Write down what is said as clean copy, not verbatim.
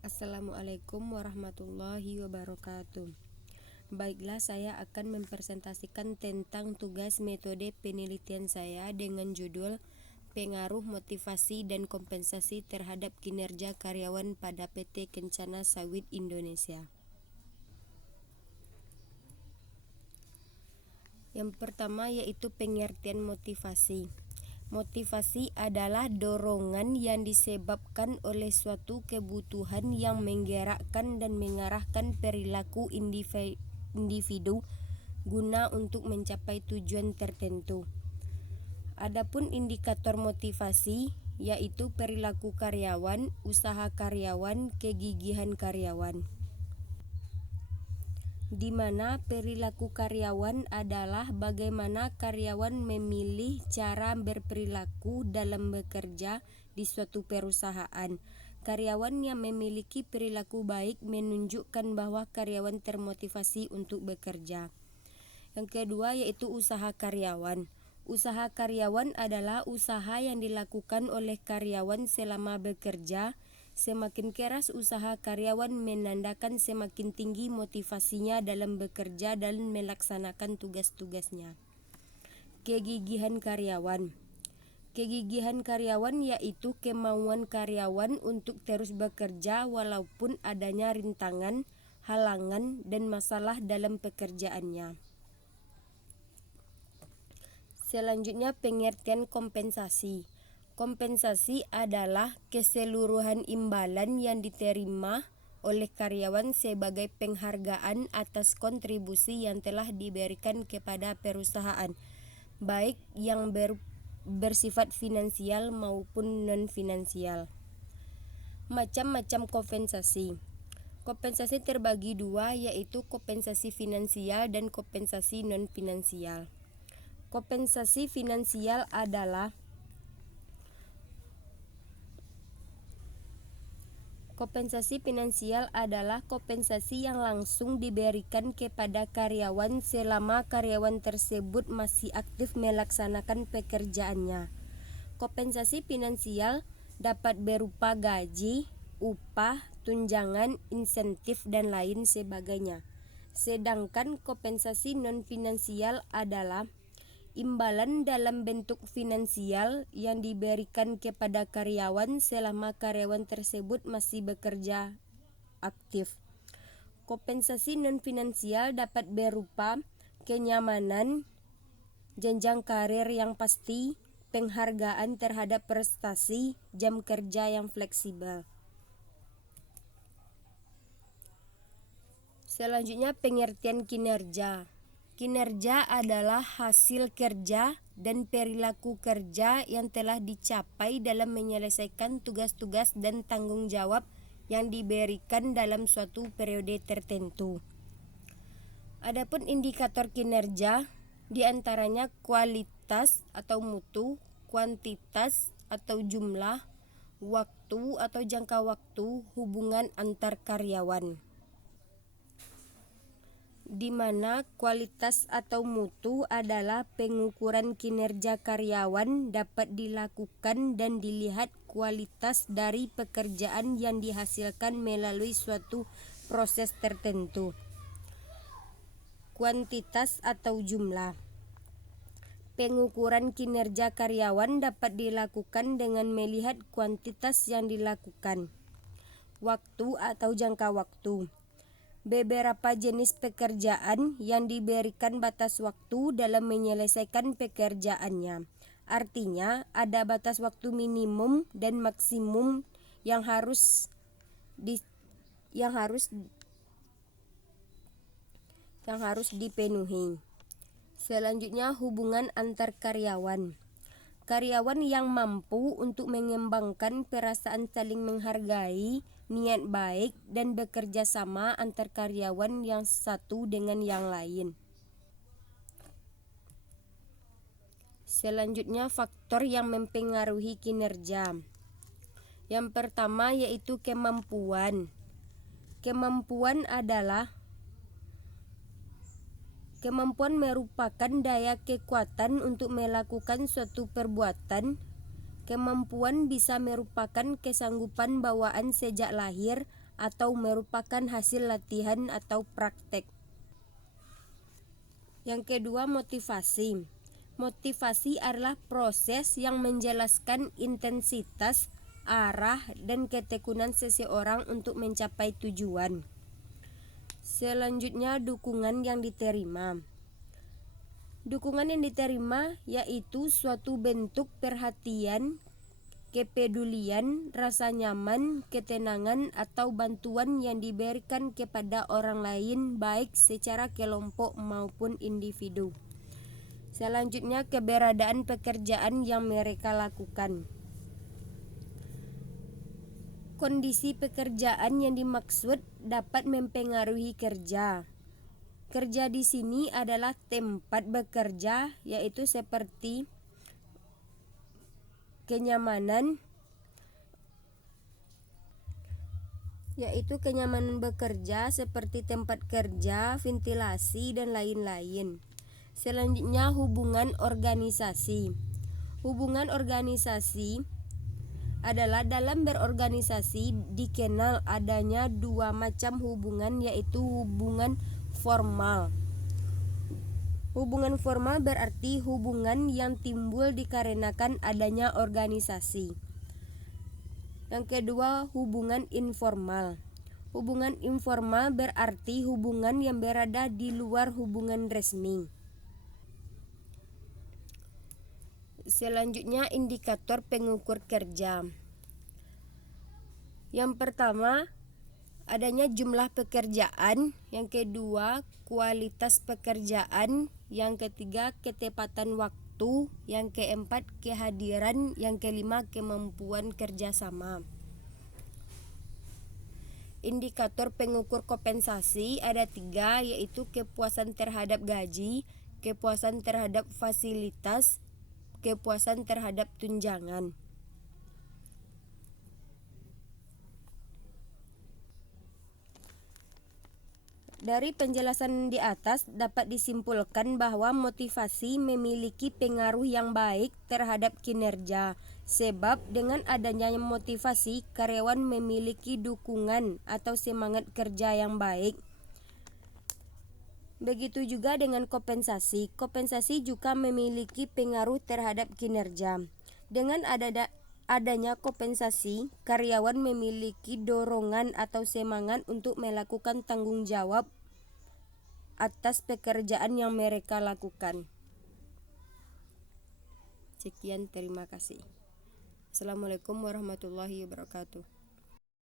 Assalamualaikum warahmatullahi wabarakatuh. Baiklah, saya akan mempresentasikan tentang tugas metode penelitian saya dengan judul Pengaruh Motivasi dan Kompensasi Terhadap Kinerja Karyawan pada PT Kencana Sawit Indonesia. Yang pertama yaitu pengertian motivasi. Motivasi adalah dorongan yang disebabkan oleh suatu kebutuhan yang menggerakkan dan mengarahkan perilaku individu guna untuk mencapai tujuan tertentu. Adapun indikator motivasi yaitu perilaku karyawan, usaha karyawan, kegigihan karyawan, di mana perilaku karyawan adalah bagaimana karyawan memilih cara berperilaku dalam bekerja di suatu perusahaan. Karyawan yang memiliki perilaku baik menunjukkan bahwa karyawan termotivasi untuk bekerja. Yang kedua yaitu usaha karyawan. Usaha karyawan adalah usaha yang dilakukan oleh karyawan selama bekerja. Semakin keras usaha karyawan menandakan semakin tinggi motivasinya dalam bekerja dan melaksanakan tugas-tugasnya. Kegigihan karyawan. Kegigihan karyawan yaitu kemauan karyawan untuk terus bekerja walaupun adanya rintangan, halangan, dan masalah dalam pekerjaannya. Selanjutnya pengertian kompensasi. Kompensasi adalah keseluruhan imbalan yang diterima oleh karyawan sebagai penghargaan atas kontribusi yang telah diberikan kepada perusahaan, baik yang bersifat finansial maupun non-finansial. Macam-macam kompensasi. Kompensasi terbagi dua, yaitu kompensasi finansial dan kompensasi non-finansial. Kompensasi finansial adalah kompensasi yang langsung diberikan kepada karyawan selama karyawan tersebut masih aktif melaksanakan pekerjaannya. Kompensasi finansial dapat berupa gaji, upah, tunjangan, insentif, dan lain sebagainya. Sedangkan kompensasi non-finansial adalah imbalan dalam bentuk finansial yang diberikan kepada karyawan selama karyawan tersebut masih bekerja aktif. Kompensasi non-finansial dapat berupa kenyamanan, jenjang karir yang pasti, penghargaan terhadap prestasi, jam kerja yang fleksibel. Selanjutnya pengertian kinerja. Kinerja adalah hasil kerja dan perilaku kerja yang telah dicapai dalam menyelesaikan tugas-tugas dan tanggung jawab yang diberikan dalam suatu periode tertentu. Adapun indikator kinerja diantaranya kualitas atau mutu, kuantitas atau jumlah, waktu atau jangka waktu, hubungan antar karyawan. Di mana kualitas atau mutu adalah pengukuran kinerja karyawan dapat dilakukan dan dilihat kualitas dari pekerjaan yang dihasilkan melalui suatu proses tertentu. Kuantitas atau jumlah. Pengukuran kinerja karyawan dapat dilakukan dengan melihat kuantitas yang dilakukan. Waktu atau jangka waktu. Beberapa jenis pekerjaan yang diberikan batas waktu dalam menyelesaikan pekerjaannya. Artinya, ada batas waktu minimum dan maksimum yang harus dipenuhi. Selanjutnya, hubungan antar karyawan. Karyawan yang mampu untuk mengembangkan perasaan saling menghargai, niat baik, dan bekerja sama antar karyawan yang satu dengan yang lain. Selanjutnya faktor yang mempengaruhi kinerja. Yang pertama yaitu kemampuan. Kemampuan merupakan daya kekuatan untuk melakukan suatu perbuatan. Kemampuan bisa merupakan kesanggupan bawaan sejak lahir atau merupakan hasil latihan atau praktek. Yang kedua, motivasi. Motivasi adalah proses yang menjelaskan intensitas, arah, dan ketekunan seseorang untuk mencapai tujuan. Selanjutnya, dukungan yang diterima. Dukungan yang diterima yaitu suatu bentuk perhatian, kepedulian, rasa nyaman, ketenangan, atau bantuan yang diberikan kepada orang lain baik secara kelompok maupun individu. Selanjutnya, keberadaan pekerjaan yang mereka lakukan. Kondisi pekerjaan yang dimaksud dapat mempengaruhi kerja. Kerja di sini adalah tempat bekerja, yaitu seperti kenyamanan bekerja seperti tempat kerja, ventilasi, dan lain-lain. Selanjutnya, hubungan organisasi. Hubungan organisasi adalah dalam berorganisasi dikenal adanya dua macam hubungan, yaitu hubungan formal. Hubungan formal berarti hubungan yang timbul dikarenakan adanya organisasi. Yang kedua, hubungan informal. Hubungan informal berarti hubungan yang berada di luar hubungan resmi. Selanjutnya, indikator pengukur kerja. Yang pertama, adanya jumlah pekerjaan. Yang kedua, kualitas pekerjaan. Yang ketiga, ketepatan waktu. Yang keempat, kehadiran. Yang kelima, kemampuan kerjasama. Indikator pengukur kompensasi ada 3, yaitu kepuasan terhadap gaji, kepuasan terhadap fasilitas, kepuasan terhadap tunjangan. Dari penjelasan di atas dapat disimpulkan bahwa motivasi memiliki pengaruh yang baik terhadap kinerja, sebab dengan adanya motivasi, karyawan memiliki dukungan atau semangat kerja yang baik. Begitu juga dengan kompensasi. Kompensasi juga memiliki pengaruh terhadap kinerja. Dengan adanya kompensasi, karyawan memiliki dorongan atau semangat untuk melakukan tanggung jawab atas pekerjaan yang mereka lakukan. Sekian, terima kasih. Assalamualaikum warahmatullahi wabarakatuh.